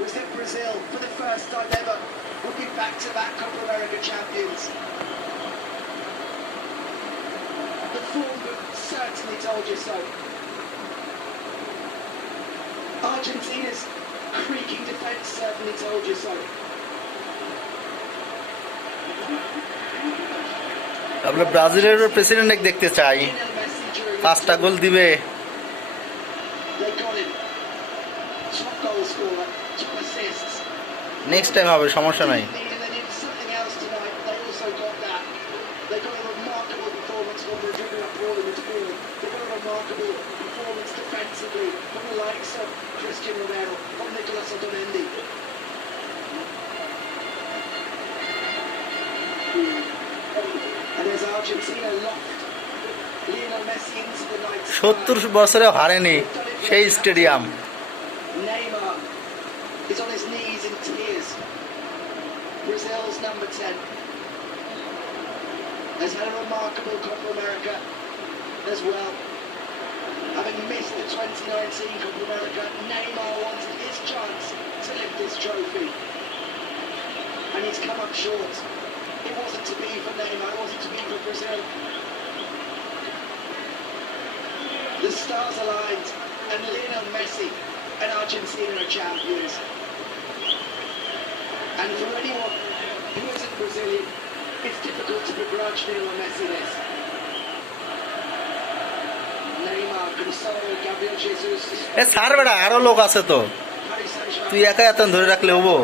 was that Brazil, for the first time ever, would be back-to-back Copa America champions. The form book certainly told you so. Argentina's creaking defence certainly told you so. আমরা ব্রাজিলের president দেখতে চাই, 5টা গোল দিবে। They got him. Top goal scorer, top assists. Next time হবে, সমস্যা নাই। They needed something else tonight. They also got that. They got a remarkable performance from the dribbling up ball in midfield. They got a remarkable performance defensively from the likes of Christian Romero, from Nicolas Otamendi. And there's Argentina locked. Lionel Messi into the night. 70 বছরে হারেনি সেই stadium. Neymar is on his knees in tears. Brazil's number 10 has had a remarkable Copa America as well. Having missed the 2019 Copa America, Neymar wanted his chance to lift this trophy. And he's come up short. It wasn't to be for Neymar, it wasn't to be for Brazil. The stars aligned, and Lionel Messi and Argentina are champions. And for anyone who isn't Brazilian, it's difficult to begrudge Lionel Messi this. Neymar, Gonzalo, Gabriel Jesus, এ ছাড় বেটা, আরো লোক আছে তো, Paris Saint-Germain, তুই একা এত ধরে রাখলে হবো?